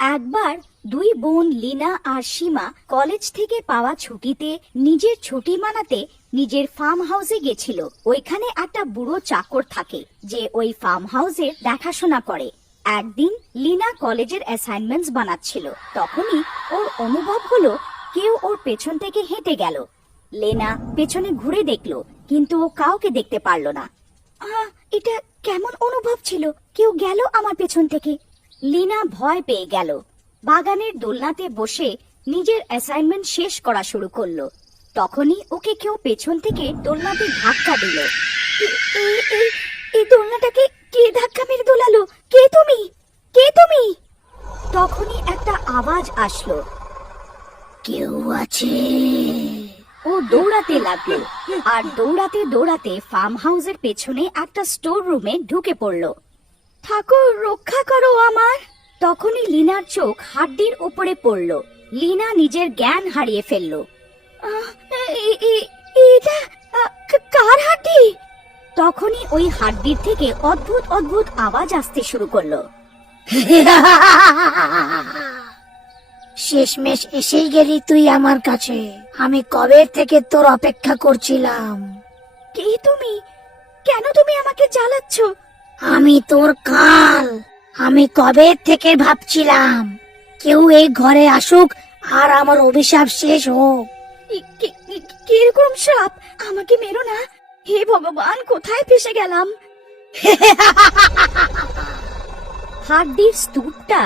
একবার দুই বোন লীনা আর সীমা কলেজ থেকে পাওয়া ছুটিতে নিজের ছুটি মানাতে নিজের ফার্ম হাউসে গেছিল। ওইখানে একটা বুড়ো চাকর থাকে যে ওই ফার্ম হাউসের দেখাশোনা করে। একদিন লীনা কলেজের অ্যাসাইনমেন্টস বানাচ্ছিল, তখনই ওর অনুভব হলো কেউ ওর পেছন থেকে হেঁটে গেল। লেনা পেছনে ঘুরে দেখলো, কিন্তু ও কাউকে দেখতে পারলো না। এটা কেমন অনুভব ছিল, কেউ গেল আমার পেছন থেকে। লীনা ভয় পেয়ে গেল। বাগানের দোলনাতে বসে নিজের অ্যাসাইনমেন্ট শেষ করা শুরু করলো। তখনই ওকে কেউ পেছন থেকে দোলনাতে ধাক্কা দিল। এই দোলনাটাকে কে ধাক্কা মেরে দোলালো? কে তুমি? কে তুমি? তখনই একটা আওয়াজ আসলো, কেউ আছে। ও দৌড়াতে লাগলো আর দৌড়াতে দৌড়াতে ফার্ম হাউসের পেছনে একটা স্টোর রুমে ঢুকে পড়লো। ঠাকুর রক্ষা করো আমার! তখনই লীনার চোখ হাড্ডির উপরে পড়লো। লীনা নিজের জ্ঞান হারিয়ে ফেললো। এটা কার হাড্ডি? তখনই ওই হাড্ডির থেকে অদ্ভুত অদ্ভুত আওয়াজ আসতে শুরু করলো। শেষমেশ এসেই গেলি তুই আমার কাছে। আমি কবে থেকে তোর অপেক্ষা করছিলাম। কে তুমি? কেন তুমি আমাকে জ্বালাচ্ছ? আমি তোর কাল। আমি কবে থেকে ভাবছিলাম কেউ এই ঘরে আসুক আর আমার অভিশাপ শেষ হোক। কিরকম সাপ? আমাকে মেরো না, হে ভগবান, কোথায় ফেসে গেলাম? হাড্ডির স্তূপটা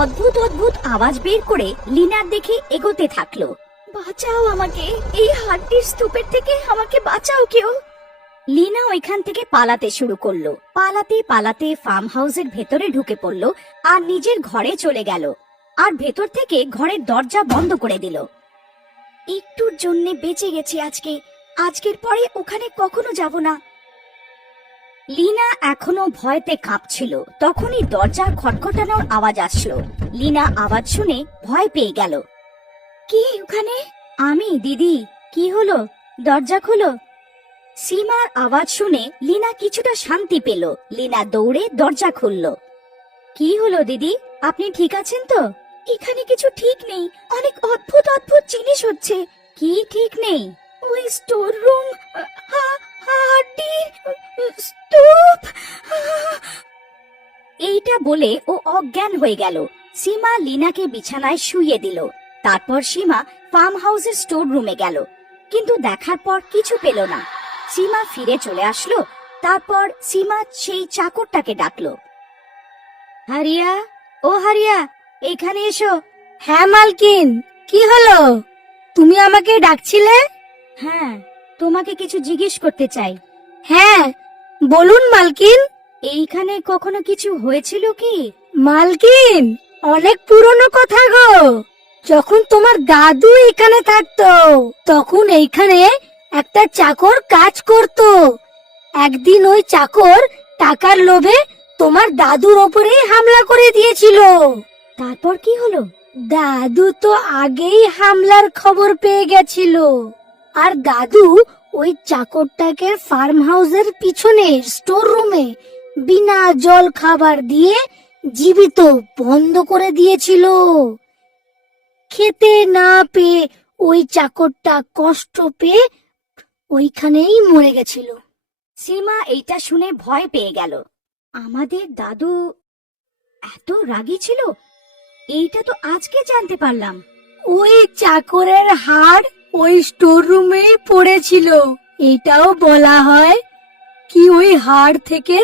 অদ্ভুত অদ্ভুত আওয়াজ বের করে লীনার দেখে এগোতে থাকলো। বাঁচাও আমাকে, এই হাড্ডির স্তূপের থেকে আমাকে বাঁচাও কেউ। লীনা ওইখান থেকে পালাতে শুরু করলো। পালাতে পালাতে ফার্ম হাউসের ভেতরে ঢুকে পড়লো আর নিজের ঘরে চলে গেল আর ভেতর থেকে ঘরের দরজা বন্ধ করে দিল। একটুর জন্য বেঁচে গেছি আজকে, আজকের পরে ওখানে কখনো যাব না। লীনা এখনো ভয়তে কাঁপছিল। তখনই দরজার খটখটানোর আওয়াজ আসলো। লীনা আওয়াজ শুনে ভয় পেয়ে গেল। কি ওখানে? আমি দিদি। কি হলো? দরজা খোলো। সীমার আওয়াজ শুনে লীনা কিছুটা শান্তি পেল। লীনা দৌড়ে দরজা খুলল। কি হলো দিদি, আপনি ঠিক আছেন তো? এখানে কিছু ঠিক নেই, অনেক অদ্ভুত অদ্ভুত জিনিস হচ্ছে। কি ঠিক নেই? ওই স্টোর রুম, হাড্ডির স্তূপ। এইটা বলে ও অজ্ঞান হয়ে গেল। সীমা লীনাকে বিছানায় শুইয়ে দিল। তারপর সীমা ফার্ম হাউসের স্টোর রুমে গেল, কিন্তু দেখার পর কিছু পেল না। সীমা ফিরে চলে আসলো। তারপর সীমা সেই চাকরটাকে ডাকলো। হারিয়া, ও হারিয়া, এখানে এসো। হ্যাঁ মালকিন, কি হলো? তুমি আমাকে ডাকছিলে? হ্যাঁ, তোমাকে কিছু জিজ্ঞেস করতে চাই। হ্যাঁ বলুন মালকিন। এইখানে কখনো কিছু হয়েছিল কি? মালকিন, অনেক পুরনো কথা গো। যখন তোমার দাদু এখানে থাকতো তখন এইখানে একটা চাকর কাজ করত। একদিন ওই চাকর টাকার লোভে তোমার দাদুর ওপরে হামলা করে দিয়েছিল। তারপর কি হলো? দাদু তো আগেই হামলার খবর পেয়ে গেছিল, আর দাদু ওই চাকরটাকে ফার্ম হাউসের পিছনে স্টোর রুমে বিনা জল খাবার দিয়ে জীবিত বন্ধ করে দিয়েছিল। খেতে না পেয়ে ওই চাকরটা কষ্ট পেয়ে ওইখানেই মরে গেছিল। সীমা এইটা শুনে ভয় পেয়ে গেল। আমাদের দাদু এত রাগী ছিল, এইটা তো আজকে জানতে পারলাম। ওই চাকরের হাড় ওই স্টোর রুমেই পড়েছিল। এটাও বলা হয় কি ওই হাড় থেকে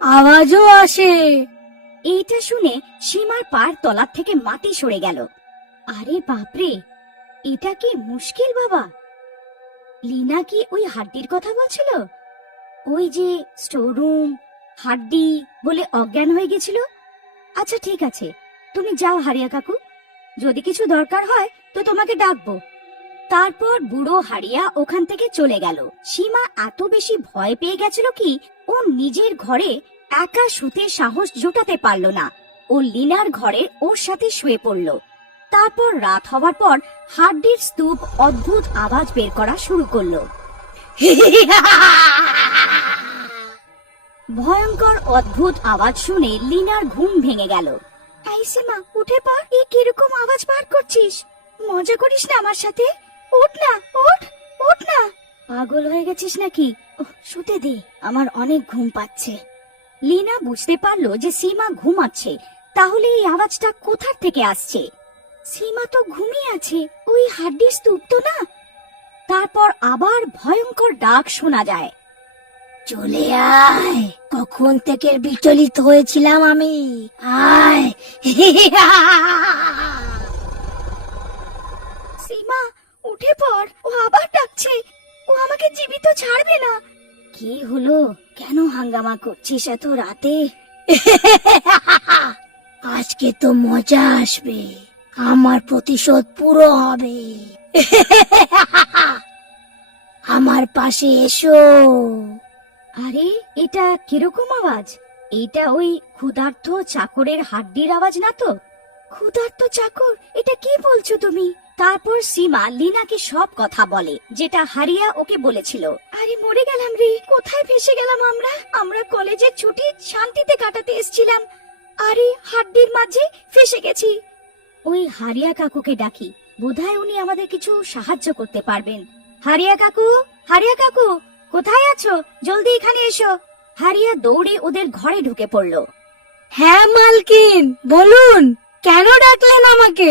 আওয়াজও আসে। এইটা শুনে সীমার পার তলার থেকে মাটি সরে গেল। আরে বাপরে, এটা কি মুশকিল বাবা! লীনা কি ওই হাড্ডির কথা বলছিল? ওই যে স্টোর রুম, হাড্ডি বলে অজ্ঞান হয়ে গেছিল। আচ্ছা ঠিক আছে, তুমি যাও হারিয়া কাকু, যদি কিছু দরকার হয় তো তোমাকে ডাকবো। তারপর বুড়ো হারিয়া ওখান থেকে চলে গেল। সীমা এত বেশি ভয় পেয়ে গেছিল কি ও নিজের ঘরে একা শুতে সাহস জোটাতে পারল না। ও লীনার ঘরে ওর সাথে শুয়ে পড়ল। তারপর রাত হওয়ার পর হাড্ডির স্তূপ অদ্ভুত আওয়াজ বের করা শুরু করলো। ভয়ঙ্কর অদ্ভুত আওয়াজ শুনে লীনার ঘুম ভেঙে গেল। এই সীমা, উঠে পড়। এ কিরকম আওয়াজ বার করছিস? মজা করিস না আমার সাথে। ওঠ না, ওঠ, ওঠ না। পাগল হয়ে গেছিস নাকি? ওহ, শুতে দে, আমার অনেক ঘুম পাচ্ছে। লিনা বুঝতে পারলো যে সীমা ঘুমাচ্ছে। তাহলে এই আওয়াজটা কোথা থেকে আসছে? সীমা তো ঘুমিয়ে আছে, ওই হাড্ডির স্তূপ তো না। তারপর আবার ভয়ঙ্কর ডাক শোনা যায়। চলে আয়, কখন থেকে বিচলিত হয়েছিলাম আমি। আয়। সীমা, উঠে পড়, ও আবার ডাকছে। ও আমাকে জীবিত ছাড়বে না। কি হলো? কেন হাঙ্গামা করছিস এত রাতে? আজকে তো মজা আসবে, আমার প্রতিশোধ পুরো হবে। আমার পাশে এসো। আরে, এটা কিরকম আওয়াজ? এটা ওই ক্ষুধার্ত চাকরের হাড্ডির আওয়াজ না তো? ক্ষুধার্ত চাকর? এটা কি বলছো তুমি? তারপর সীমা লিনাকে সব কথা বলে, যেটা হারিয়া ওকে বলেছিল। আরে মরে গেলাম রে, কোথায় ফেসে গেলাম আমরা? আমরা কলেজের ছুটি শান্তিতে কাটাতে এসেছিলাম, আরে হাড্ডির মাঝে ফেসে গেছি। ওই হারিয়া কাকুকে ডাকি, বোধহয় উনি আমাদের কিছু সাহায্য করতে পারবেন। হারিয়া কাকু, হারিয়া কাকু, কোথায় আছো? জলদি এখানে এসো। হারিয়া দৌড়ে ওদের ঘরে ঢুকে পড়ল। হ্যাঁ মালকিন, বলুন, কেন ডাকলেন আমাকে?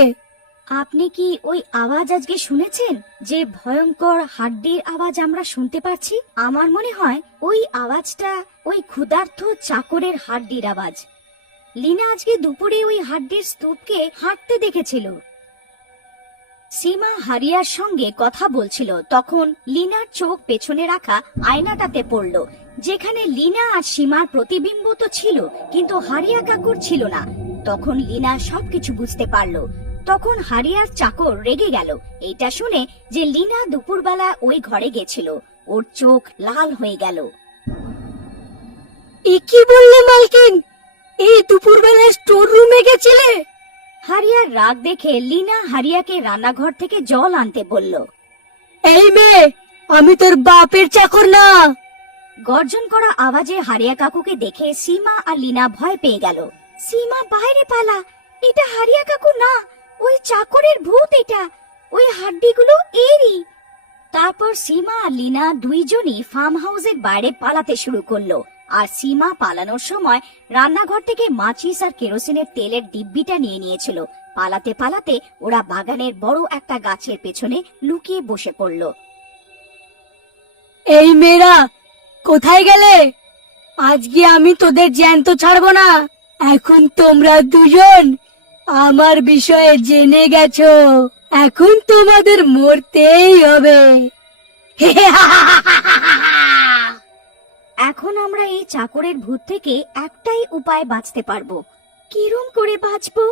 আপনি কি ওই আওয়াজ আজকে শুনেছেন? যে ভয়ঙ্কর হাড্ডির আওয়াজ আমরা শুনতে পাচ্ছি, আমার মনে হয় ওই আওয়াজটা ওই ক্ষুধার্ত চাকরের হাড্ডির আওয়াজ। লিনা আজকে দুপুরে ওই হাড্ডির স্তূপকে হাঁটতে দেখেছিল। সীমা হারিয়ার সঙ্গে কথা বলছিল, তখন লিনার চোখ পেছনে রাখা আয়নাটাতে পড়ল, যেখানে লিনা আর সীমার প্রতিবিম্ব তো ছিল, কিন্তু হারিয়া কাকুর ছিল না। তখন লিনা সবকিছু বুঝতে পারল। তখন হারিয়ার চাকর রেগে গেল এইটা শুনে যে লিনা দুপুরবেলা ওই ঘরে গেছিল। ওর চোখ লাল হয়ে গেল। এ কি বললে মালকিন? এই দুপুরবেলা স্টোর রুমে গেছিলে? হারিয়ার রাগ দেখে লিনা হারিয়াকে রান্নাঘর থেকে জল আনতে বলল। এই মেয়ে, আমি তোর বাপের চাকর না। গর্জন করা আওয়াজে হারিয়া কাকুকে দেখে সীমা আর লিনা ভয় পেয়ে গেল। সীমা, বাইরে পালা, এটা হারিয়া কাকু না, ওই চাকরের ভূত এটা, ওই হাড্ডিগুলো এরই। তারপর সীমা আর লিনা দুইজনই ফার্ম হাউসের বাইরে পালাতে শুরু করলো। আর সীমা পালানোর সময় রান্নাঘর থেকে মাচিস আর কেরোসিনের তেলের ডিব্বিটা নিয়ে নিয়েছিল। পালাতে পালাতে ওরা বাগানের বড় একটা গাছের পেছনে লুকিয়ে বসে পড়ল। এই মেয়েরা, কোথায় গেলে? আজকে আমি তোদের জ্যান্ত ছাড়বো না। এখন তোমরা দুজন আমার বিষয়ে জেনে গেছো, এখন তোমাদের মরতেই হবে। এখন আমরা এই চাকরের ভূত থেকে একটাই উপায় বাঁচতে পারবো। কিরম করে বাঁচবো?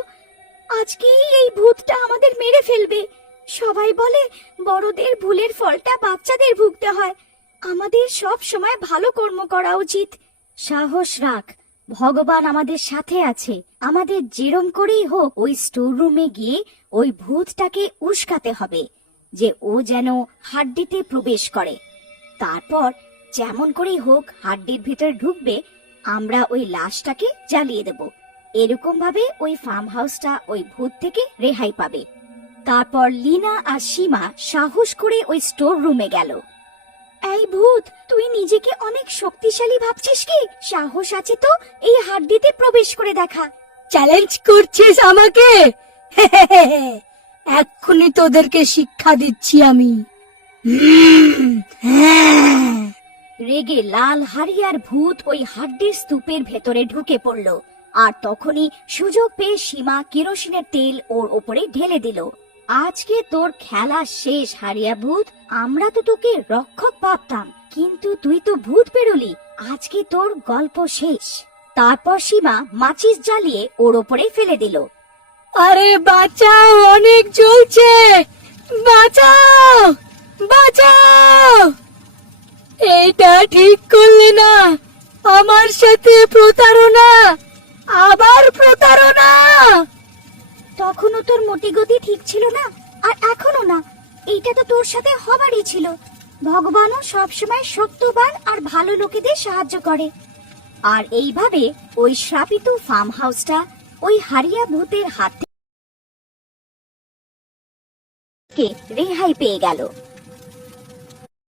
আজকেই এই ভূতটা আমাদের মেরে ফেলবে। সবাই বলে বড়দের ভুলের ফলটা বাচ্চাদের ভুগতে হয়। আমাদের সব সময় ভালো কর্ম করা উচিত। সাহস রাখ, ভগবান আমাদের সাথে আছে। আমাদের যেরম করেই হোক ওই স্টোর রুমে গিয়ে ওই ভূতটাকে উস্কাতে হবে, যে ও যেন হাড্ডিতে প্রবেশ করে। তারপর যেমন করেই হোক হাড্ডির ভিতর ঢুকবে, আমরা ওই লাশটাকে জ্বালিয়ে দেব। এরকম ভাবে ওই ফার্ম হাউসটা ওই ভূত থেকে রেহাই পাবে। তারপর লিনা আর সীমা সাহস করে ওই স্টোর রুমে গেল। এই ভূত, তুই নিজেকে অনেক শক্তিশালী ভাবছিস কি? সাহস আছে তো এই হাড্ডিতে প্রবেশ করে দেখা। চ্যালেঞ্জ করছিস আমাকে? এক্ষুনি তোদেরকে শিক্ষা দিচ্ছি আমি। হ্যাঁ। রেগে লাল হারিয়ার ভূত ওই হাড্ডির স্তূপের ভেতরে ঢুকে পড়ল। আর তখনই সুযোগ পেয়ে সীমা কেরোসিনের তেল ওর ওপরে ঢেলে দিল। আজকে তোর খেলা শেষ হারিয়া ভূত। আমরা তো তোকে রক্ষক ভাবতাম, কিন্তু তুই তো ভূত বেরোলি। আজকে তোর গল্প শেষ। তারপর সীমা মাচিস জ্বালিয়ে ওর ওপরে ফেলে দিল। আরে বাঁচাও, অনেক জ্বলছে, বাঁচাও, বাঁচাও। এটা ঠিক করলে না, আমার সাথে প্রতারণা, আবার প্রতারণা। তখনও তোর মতিগতি ঠিক ছিল না, আর এখনো না। এইটা তো তোর সাথে হবারই ছিল। ভগবানও সবসময় সত্যবান আর ভালো লোকেদের সাহায্য করে। আর এইভাবে ওই শ্রাপিত ফার্ম হাউসটা ওই হারিয়া ভূতের হাত থেকে রেহাই পেয়ে গেল।